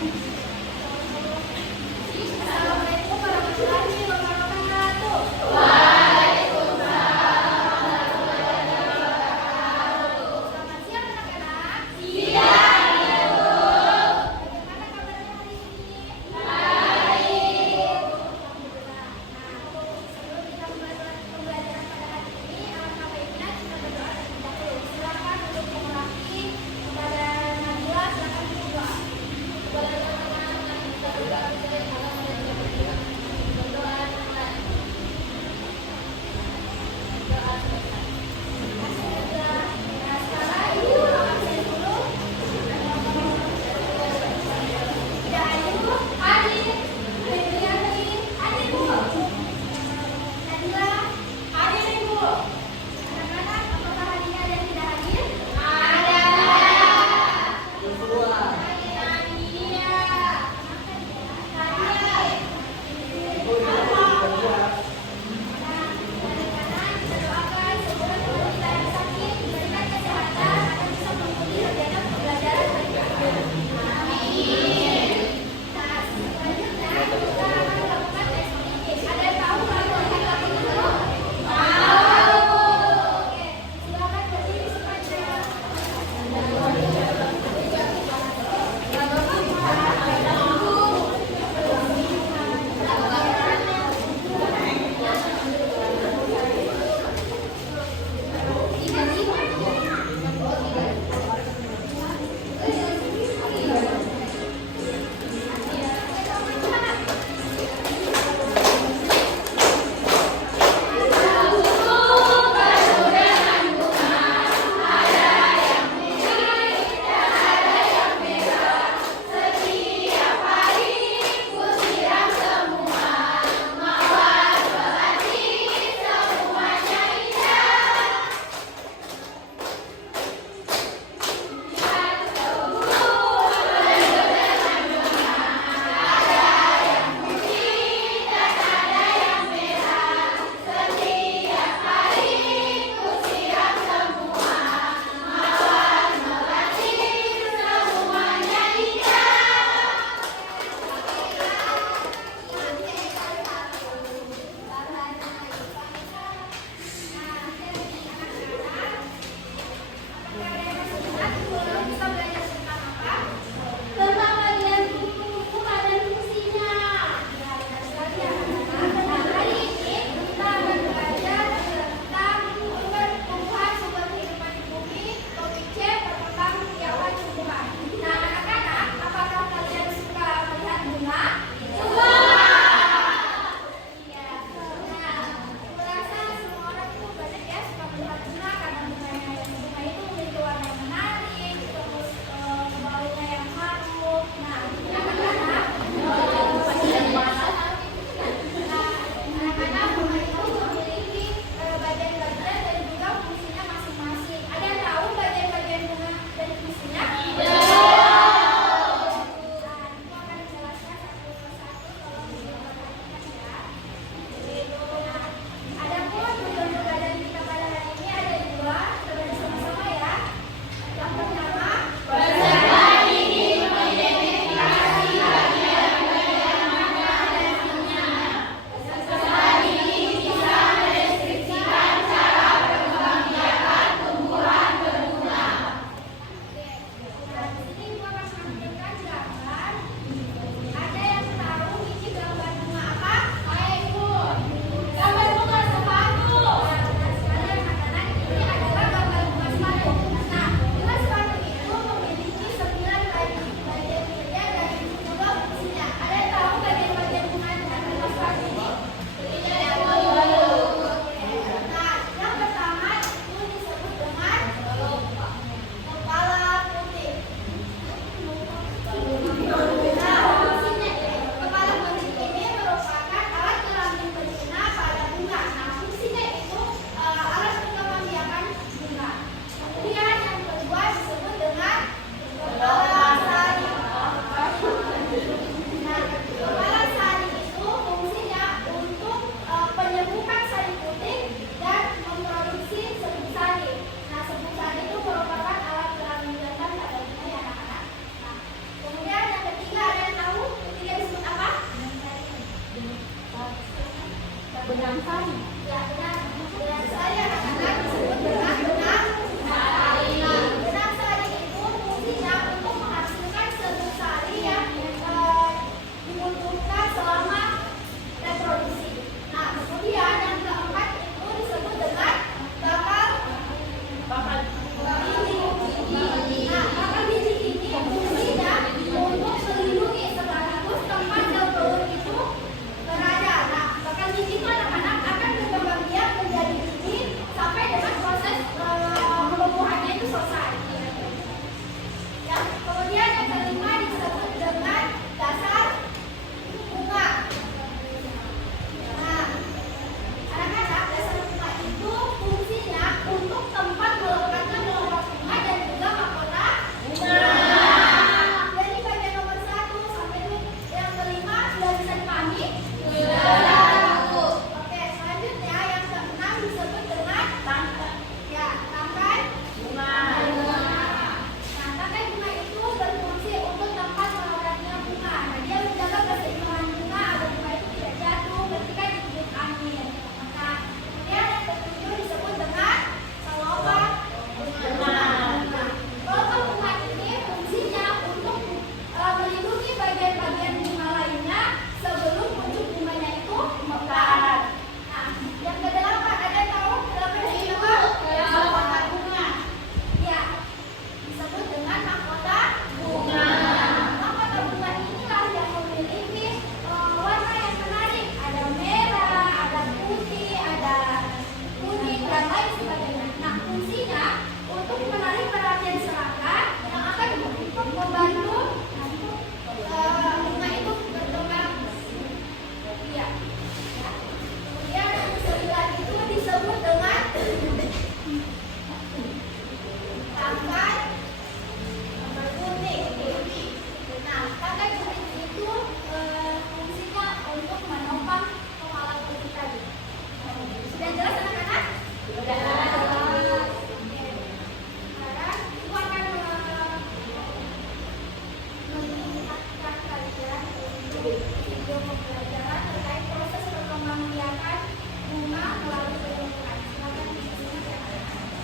Assalamualaikum warahmatullahi wabarakatuh. Selamat siang anak-anak. Bagaimana kabarnya hari ini? Alhamdulillah. Sebelum kita mulai pembelajaran pada hari ini, alangkah baiknya kita berdoa terlebih dahulu. Silakan untuk memulai kepada Nabila, silakan berdoa. Ya, benar. Benang sari anak-anak disebut dengan benang sari. Benang sari itu fungsinya untuk menghasilkan serbuk sari yang dibutuhkan selama reproduksi. Nah, kemudian yang keempat itu disebut dengan bakal biji. Nah, bakal biji ini fungsinya untuk melindungi sekaligus tempat daun itu berada. Nah, bakal biji itu anak-anak akan berkembang biak menjadi biji sampai dengan proses pembuahannya itu selesai. Ya, kemudian yang kelima disebut dengan dasar bunga. Nah, anak-anak, dasar bunga itu fungsinya untuk tempat melekatnya kelompok bunga dan juga mahkota bunga. Dari bagian nomor 1 sampai yang kelima sudah bisa dipahami? Oke, selanjutnya yang keenam disebut dengan tangkai. Ya, tangkai bunga. Nah, tangkai bunga itu berfungsi untuk tempat melekatnya bunga. Nah, dia menjaga keseimbangan bunga agar bunga itu tidak jatuh ketika ditiup angin. Nah, kemudian yang ketujuh disebut dengan kelopak bunga. Nah, kelopak bunga ini fungsinya untuk melindungi bagian-bagian bunga lainnya sebelum pucuk bunganya itu mekar. Nah, yang kedelapan, ada yang tahu kedelapan ini apa? Mahkota bunga. Ya, disebut dengan mahkota bunga. Mahkota bunga inilah yang memiliki warna yang menarik. Ada merah, ada putih, ada kuning, dan lain sebagainya. Nah, fungsinya untuk menarik perhatian serangga yang akan membantu bunga itu berkembang. Iya. Ya. Kemudian yang ke-9 itu disebut dengan tangkai gunting. Nah, tangkai gunting itu fungsinya untuk menopang kepala gunting tadi. Sudah jelas anak-anak? Sudah. Oke. Sekarang ibu akan mengingatkan kalian untuk video pembelajaran terkait proses perkembangbiakan bunga melalui penumbuhan. Silakan disimak ya anak-anak.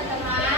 teman-teman.